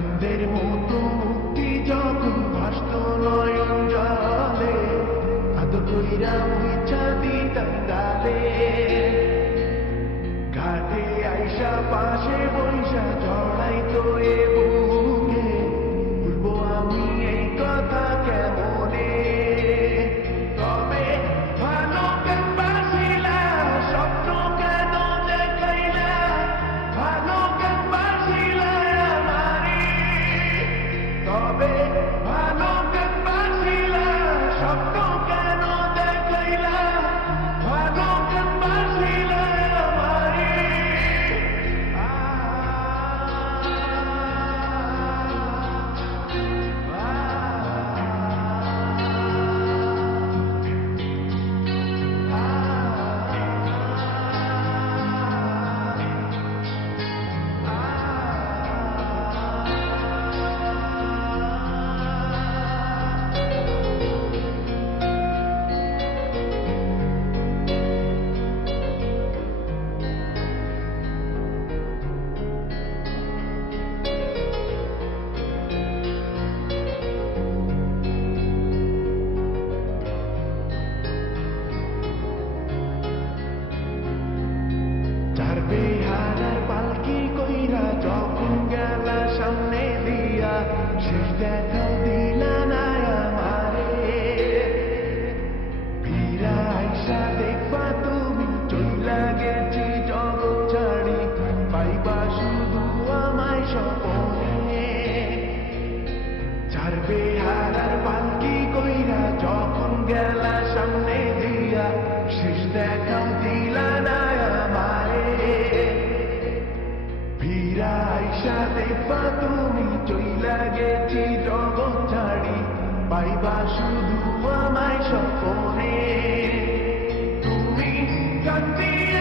চাঁদের মতো মুক্তি যখন ভাসত নয়ন জলে, আদর কইরা মুইছা দিতাম গালে। ঘাটে আইসা পাশে বইসা জড়াইতো এ বুকে, বলবো আমি এই কথা কেমনে। তবে ভালো কেন বাসিলা, স্বপ্ন কেন দেখাইলা, ভালো কেন বাসিলা আমারে। তবে ভালো কেন বাসিলা, স্বপ্ন কেন দেখাইলা, ভালো কেন বাসিলা আমারে। চার বেহারার পালকি কইরা যখন গেলা সামনে দিয়া, শেষ দেখাও দিলা না আমারে। ফিরা আইসা দেখবা তুমি চইলা গেছি জগৎ ছাড়ি, পাইবা শুধু আমায় স্বপনে। চার বেহারার পালকি কইরা যখন গেলা সামনে দিয়া, শেষ দেখাও দিলা না আমারে। ফিরা আইসা দেখবা তুমি চইলা গেছি জগৎ ছাড়ি, পাইবা শুধু আমায় স্বপনে। তুমি কান্দিয়ে